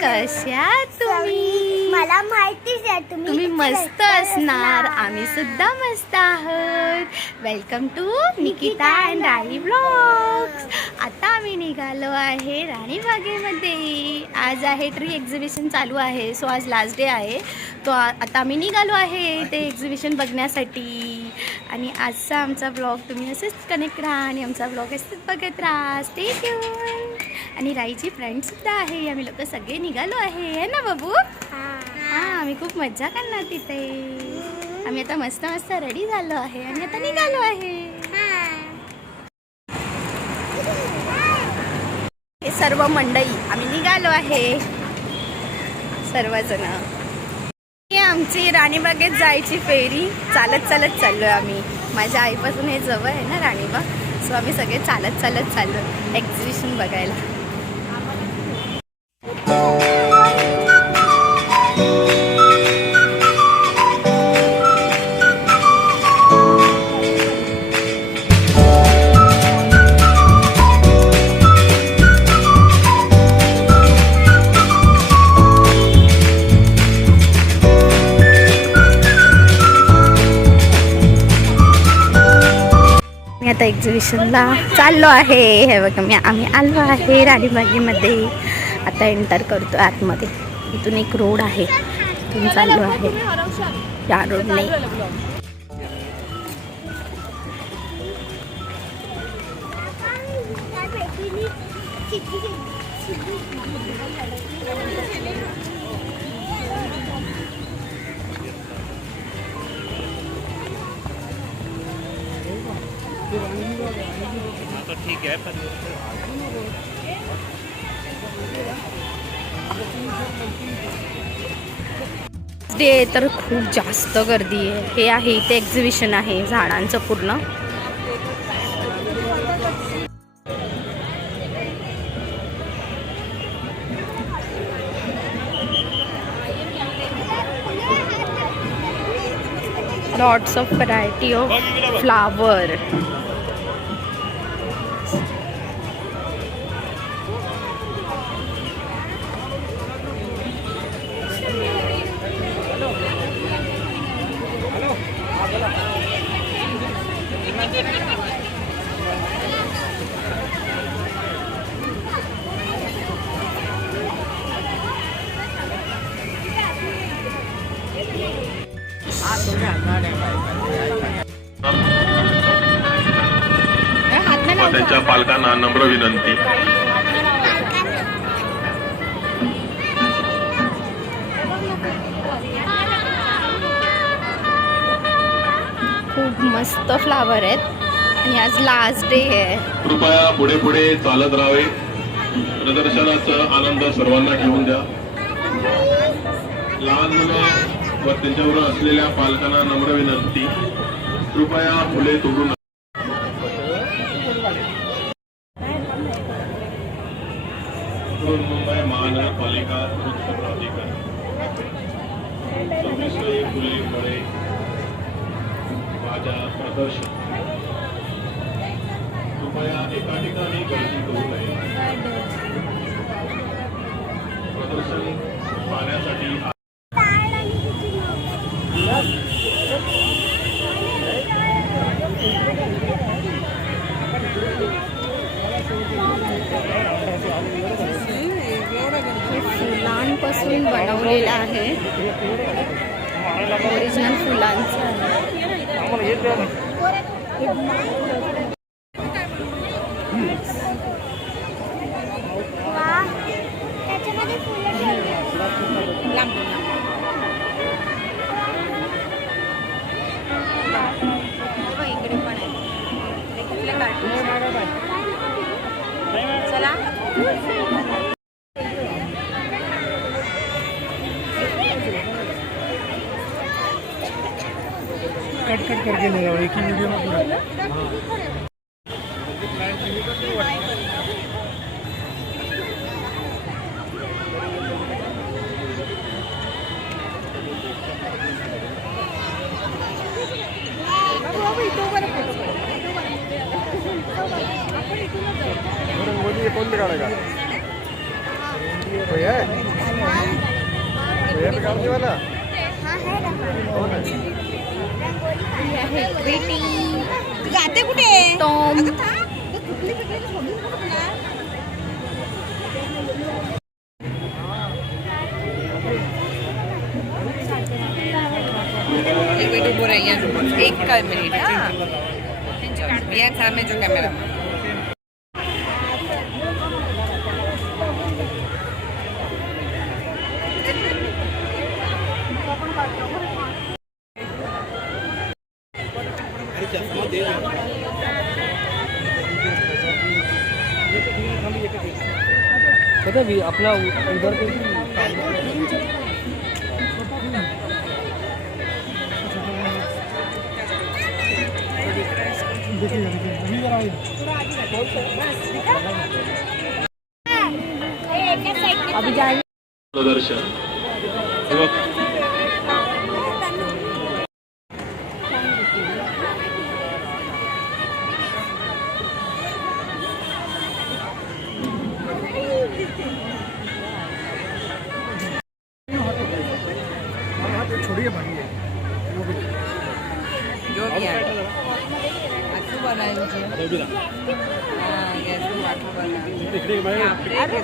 कशा तुम्ही? मला माहितीच आहे तुम्ही मस्त असणार. आम्ही सुद्धा मस्त आहोत. Welcome to Nikita and Rani vlogs. आता आम्ही निघालो आहे राणीबागेमध्ये. आज आहे ट्री एक्झिबिशन चालू आहे. सो आज लास्ट डे आहे. तो आता आम्ही निघालो आहे ते एक्झिबिशन बघण्यासाठी. आणि आजचा आमचा ब्लॉग तुम्ही असेच कनेक्ट राहा आणि आमचा ब्लॉग असेच बघत राहा. Stay tune. आणि राईची फ्रेंडसुद्धा आहे. आम्ही लोक सगळे निघालो आहे ना बाबू? हां, आम्ही खूप मज्जा करणार तिथे. आम्ही आता मस्त मस्त रेडी झालो आहे आणि आता निघालो आहे. हे सर्व मंडळी आम्ही निघालो आहे सर्वजण. ही आमची राणीबागेत जायची फेरी. चालत चालत चाललोय आम्ही. माझ्या आईपासून हे जवळ आहे ना राणीबाग. सो आम्ही सगळे चालत चालत चाललो एक्झिबिशन बघायला. आता एक्झिबिशनला चाललो आहे. हे बघा आम्ही आलो आहे राणीबागेमध्ये. आता एंटर करतो आतमध्ये. इथून एक रोड आहे, इथून चाललो आहे या रोडने. ठीक है डे तर खूप जास्त गर्दी आहे. हे आहे इथे एक्झिबिशन आहे झाडांचं पूर्ण. Lots of variety of flower. त्यांच्या पालकांना नम्र विनंती. खूप मस्त फ्लावर आहेत आणि आज लास्ट डे आहे. कृपया पुढे पुढे चालत राहावे. प्रदर्शनाचा आनंद सर्वांना घेऊन द्या. लहान मुलं व त्यांच्याबरोबर असलेल्या पालकांना नम्र विनंती, कृपया फुले तोडू नका. मुंबई महानगरपालिका प्राधिकरण 26 फुले फळे माझ्या प्रदर्शन. कृपया एका ठिकाणी गर्दी करू नये. प्रदर्शन पाहण्यासाठी फुलांपासून बनवलेलं आहे. ओरिजिनल फुलांचं आहे. इकडे पण आहे. चला कट कट करके ले जाओ एक ही वीडियो में पूरा. रंगोली कोण काढायला? जाते कुठे टॉम एक मिनिट उभं राहा या. एक काय मिनिट हां या सामे जो कॅमेरा पता भी अपना उधर पे अभी जाएंगे दर्शन हे बघ. छोड़ी है भाई जो भी आहे आखू बनायचे हां गॅस आखू बनायचे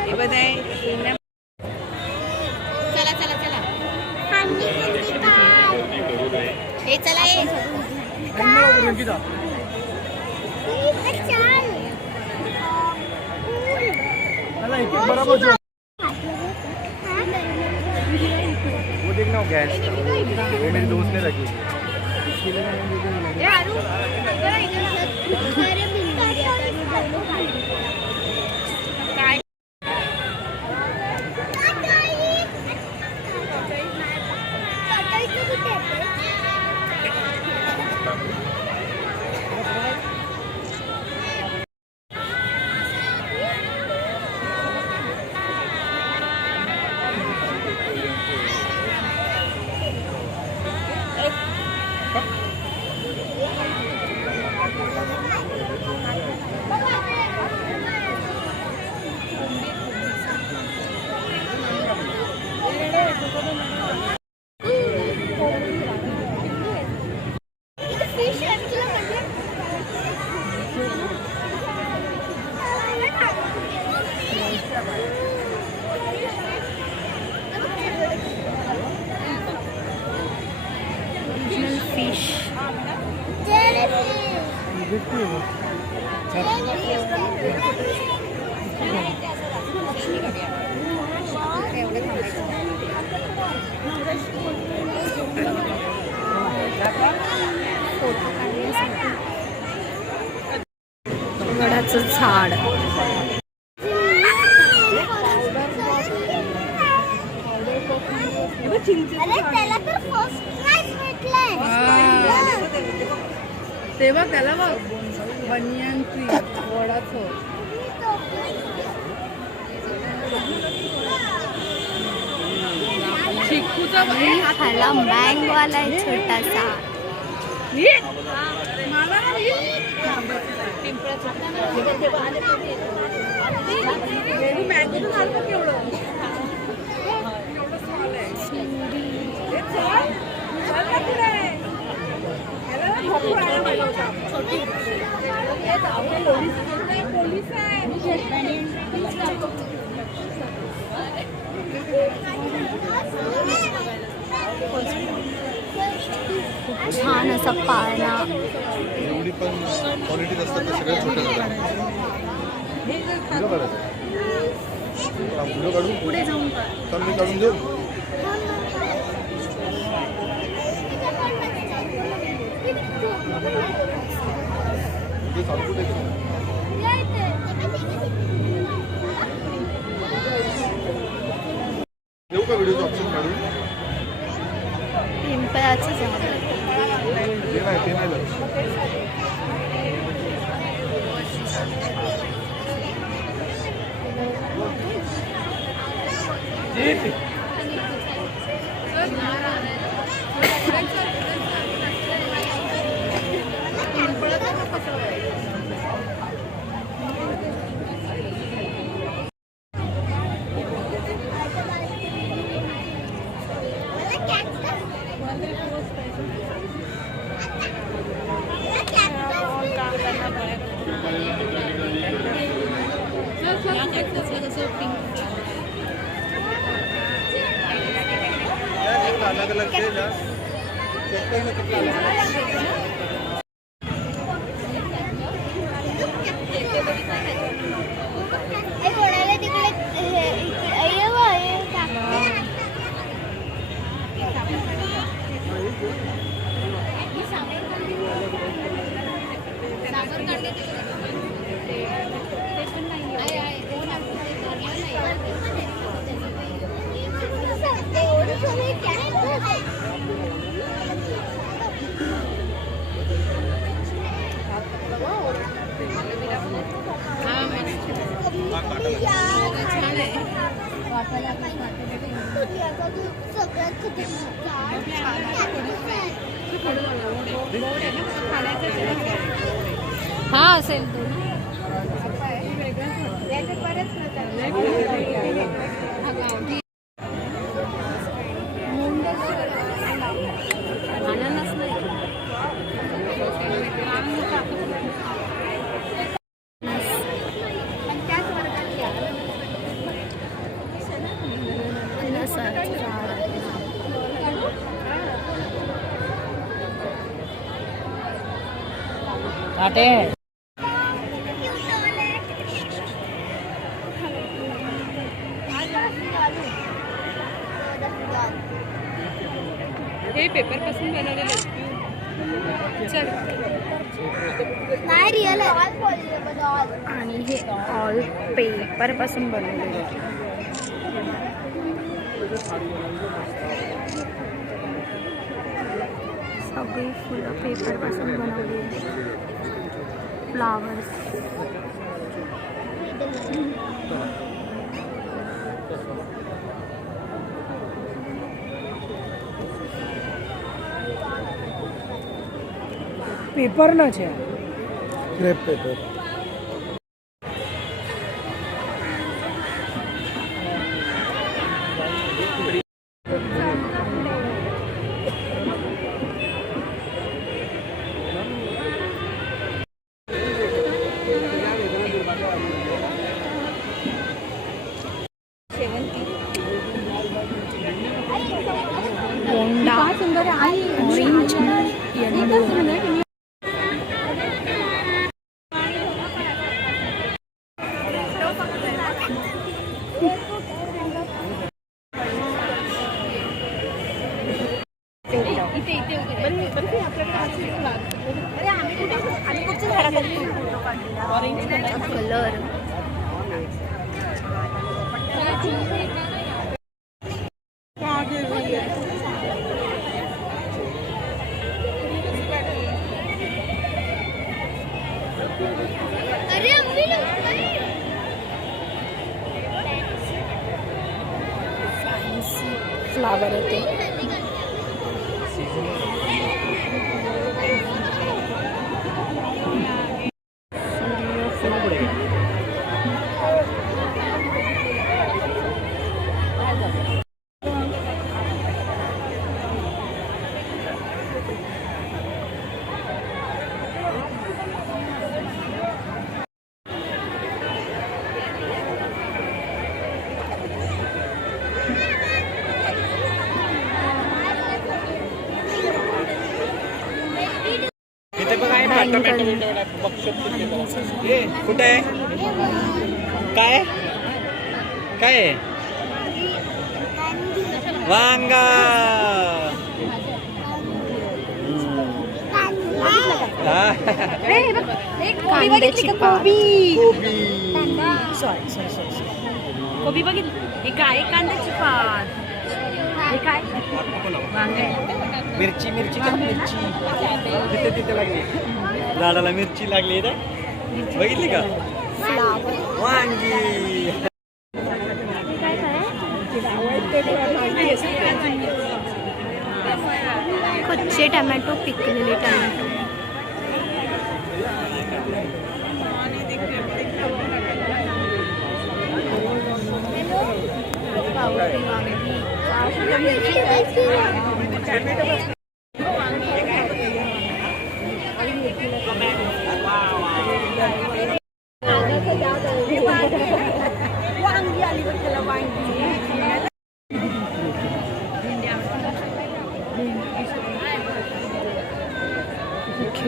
हे बघाय चला चला चला हे चला ये बराबर जो वो देखना गैस वो मेरे दोस्त ने रखी फिश वडाचं झाड तेव्हा त्याला बघ बनियन ट्री वडाचं चिक्कूचा खाला मँगो आलाय छोटासा छान असा पाळणा एवढी पण क्वालिटीत असतात तर सगळ्यात छोट्या व्हिडिओ काढून पुढे जाऊन तर मी काढून देऊ ते चालू दे देऊ का व्हिडिओचं ऑप्शन काढून पिंपळाचं झाड ते नाही अलग अलग से ना चेक में कितना हा असेल तो अननस नाही आटे हे पेपर पासून बनवलेले चल नाही रिअल आणि हे ऑल पेपर पासून बनवलेले सगळी फुलं पेपर पासून बनवलेली फ्लावर्स પેપર ના છે क्रेप पेपर गोंडा ऑरेंज येलो कलर फ्लावर होते कुठे आहे काय काय आहे वांगा कांद्याची पात कोबी बघितली हे काय कांद्याची पात हे काय वांगे मिरची मिरची का मिरची तिथे तिथे लागली झाडाला मिरची लागली इथं बघितली का वांगी कच्चे टमॅटो पिकलेले टमॅटो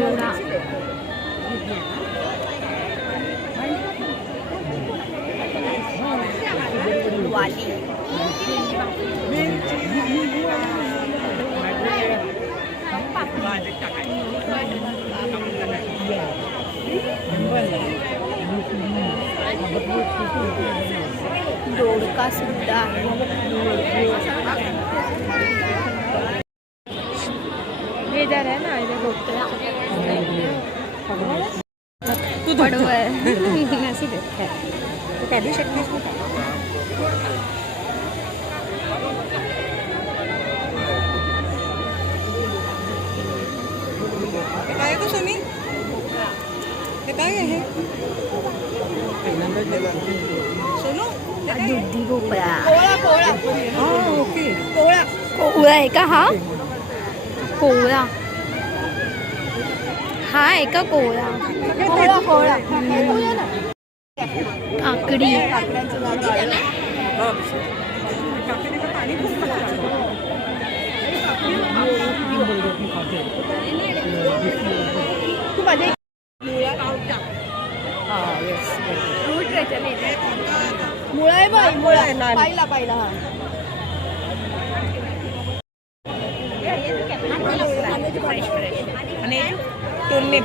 गोडा वाली दोडका सुद्धा आहे. वेदर आहे ना पडवळ असू दे त्या दिवशी काय गो सुमी हे काय आहे सोनू दुधी भोपळा ओके कोवळा आहे का हा कोवळा हा आहे का कोवळा काकडी मुळा आहे बाई मुळा पाहिला पाहिला हा आणि टुर्निप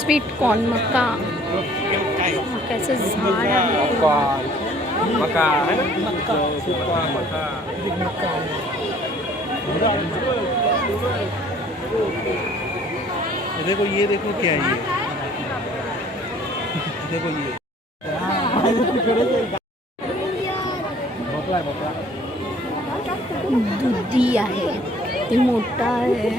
स्वीट कॉर्न मक्याचं झाड आहे. देखो ये देखो क्या है ये देखो ये दुधी आहे ते मोठा आहे.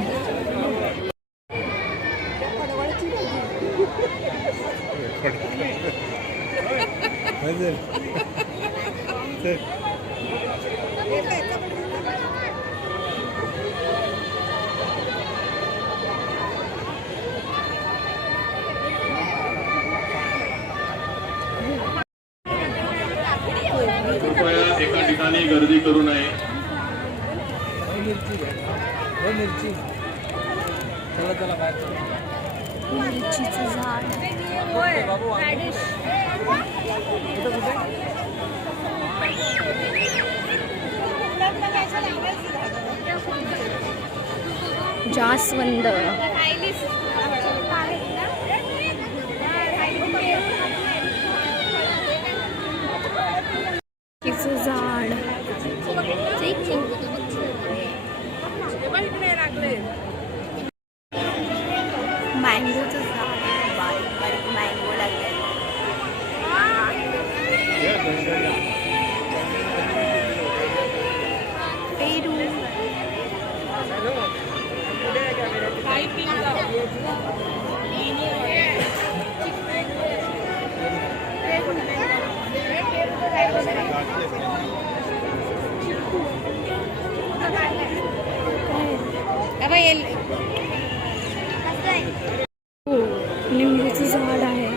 कृपया एका ठिकाणी गर्दी करू नये. मिरचीचं झाड जास्वंद चं झाड मँगोचं झाड बारीक बारीक मँगो लागले. पेरू हो लिंबूचं झाड आहे.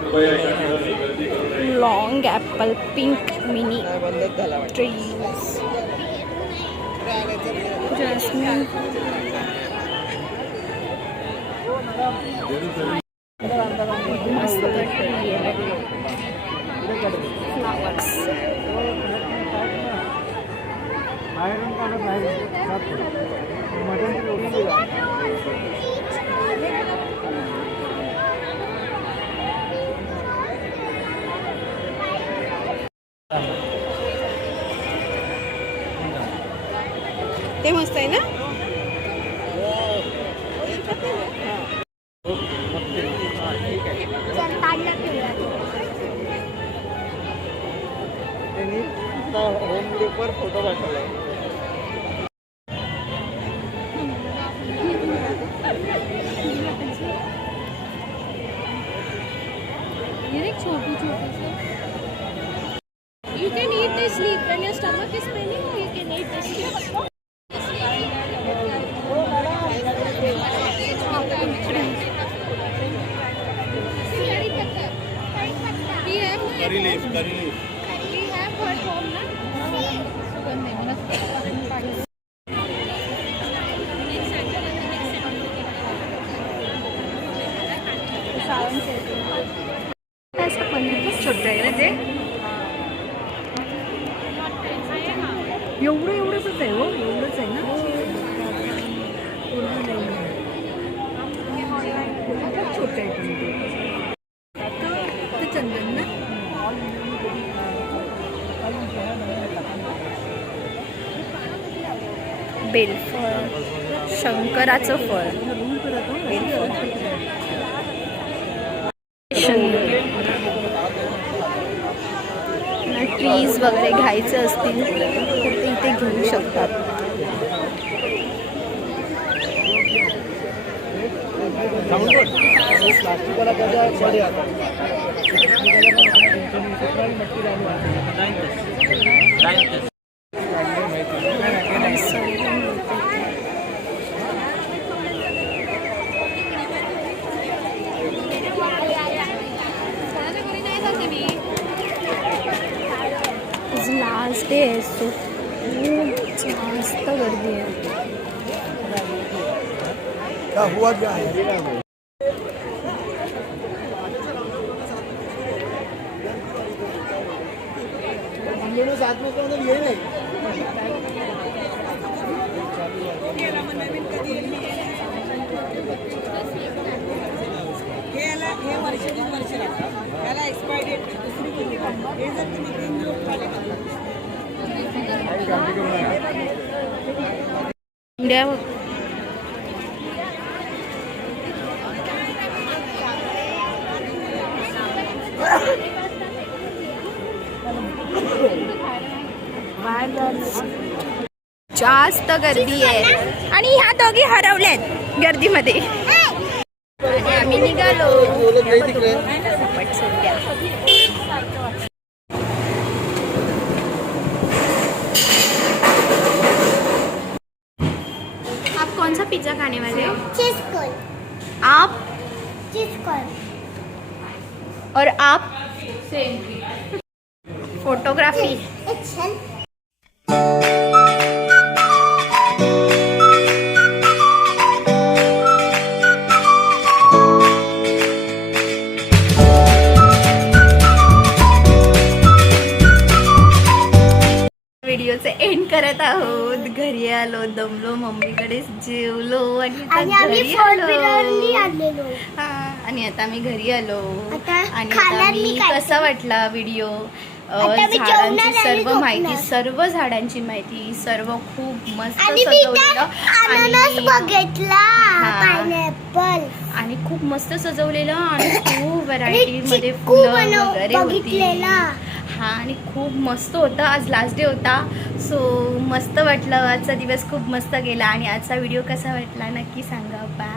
कृपया एका ठिकाणी गर्दी करू नये. Long Apple pink mini trees jasmine मस्त ट्री आहे. फ्लावर्स ते मस्त आहे ना होम ग्रुपवर फोटो दाखवलाय. छोटी छोटी you can eat this leaf when your stomach is paining, or you can eat this leaf. एवढंच आहे हो, एवढंच आहे ना. छोटे आहे ते चंदन ना. बेलफळ, शंकराचं फळ, ट्रीज वगैरे घ्यायचे असतील तर ते इथे घेऊ शकतात. लास्ट डे आहे सो खूप जास्त गर्दी आहे. हुआ क्या है? हम दोनों साथ में तो ये नहीं. इंडिया जास्त गर्दी आहे आणि ह्या दोघी हरवल्यात गर्दीमध्ये. आणि आम्ही निघालो. पट सध्या. आप कौन सा पिज्जा खाने वाले? Cheese corn. आप चीज कॉर्न. और आप फोटोग्राफी. एक्शन. व्हिडिओचे एंड करत आहोत. घरी आलो, दमलो, मम्मीकडे जेवलो आणि आता आणि आम्ही घरी फोर आलो. व्हीलरनी आलेलो. हा, आणि आता मी घरी आलो. आता आणि खाणार आता मी मी काय? कसा वाटला व्हिडिओ, आता मी जेवणार झाडांची आणि सर्व माहिती, झोपणार. सर्व झाडांची माहिती, सर्व खूप मस्त आणि मी सजवलेलं अननस बघितला. हा. पायनॅपल. आणि खूप मस्त सजवलेलं आणि खूप व्हरायटी मध्ये चिक्कू फुलं वगैरे होती. बघितलेला. हा, आणि खूप मस्त होतं. आज लास्ट डे होता सो मस्त वाटलं. आजचा दिवस खूप मस्त गेला. आणि आजचा व्हिडिओ कसा वाटला नक्की सांगा. बाय.